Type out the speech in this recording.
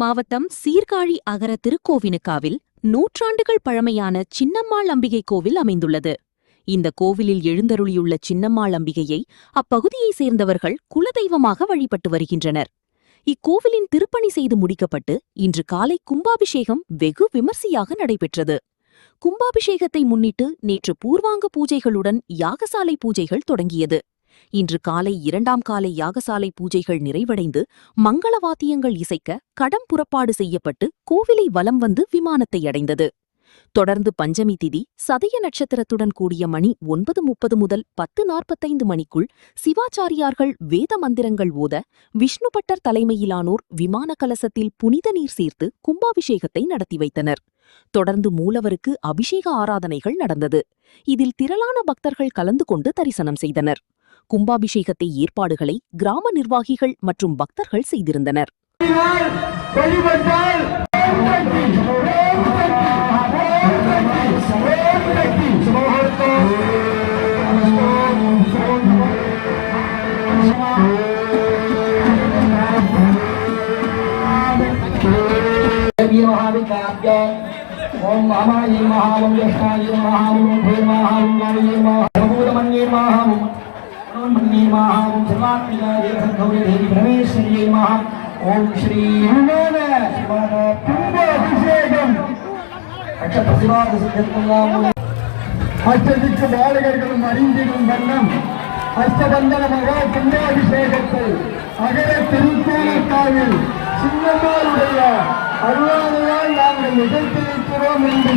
மாவட்டம் சீர்காழி அகர திருக்கோவினுக்காவில் நூற்றாண்டுகள் பழமையான சின்னம்மாள் அம்பிகை கோவில் அமைந்துள்ளது. இந்த கோவிலில் எழுந்தருளியுள்ள சின்னம்மாள் அம்பிகையை அப்பகுதியைச் சேர்ந்தவர்கள் குலதெய்வமாக வழிபட்டு வருகின்றனர். இக்கோவிலின் திருப்பணி செய்து முடிக்கப்பட்டு இன்று காலை கும்பாபிஷேகம் வெகு விமர்சையாக நடைபெற்றது. கும்பாபிஷேகத்தை முன்னிட்டு நேற்று பூர்வாங்க பூஜைகளுடன் யாகசாலை பூஜைகள் தொடங்கியது. இன்று காலை 2ஆம் காலை யாகசாலை பூஜைகள் நிறைவடைந்து மங்கள வாத்தியங்கள் இசைக்க கடம் புறப்பாடு செய்யப்பட்டு கோவிலை வலம் வந்து விமானத்தை அடைந்தது. தொடர்ந்து பஞ்சமி திதி சதய நட்சத்திரத்துடன் கூடிய மணி 9:30 முதல் 10:45 மணிக்குள் சிவாச்சாரியார்கள் வேத மந்திரங்கள் ஓத விஷ்ணுபட்டர் தலைமையிலானோர் விமான கலசத்தில் புனித நீர் சேர்த்து கும்பாபிஷேகத்தை நடத்தி வைத்தனர். தொடர்ந்து மூலவருக்கு அபிஷேக ஆராதனைகள் நடந்தது. இதில் திரளான பக்தர்கள் கலந்து கொண்டு தரிசனம் செய்தனர். கும்பாபிஷேகத்தை ஏற்பாடுகளை கிராம நிர்வாகிகள் மற்றும் பக்தர்கள் செய்திருந்தனர். ஓம் மாமாயே மகாவும் யஷ்டாயே மகாவும் தேமாவும் காயே மகாபூதமன்யே மகாவும் மன்யே மகாவும் சர்வாத்மிகாயே சங்கௌரி தேவி பரமேஸ்வரியே மகா ஓம் ஸ்ரீ ஹனுமன சிவன கும்பாபிஷேகம் அக்ஷரசிவாத சித்தத்துல்லாமு அஷ்டதிக்கு பாலகர்களும் அறிந்திடும் வண்ணம் அஷ்டபந்தன மகா கும்பாபிஷேகத்தை அகர திருக்கோணக்காவில் சின்னம்மாளுடைய அருளாலையால் நாங்கள் நிகழ்த்தியிருக்கிறோம் என்று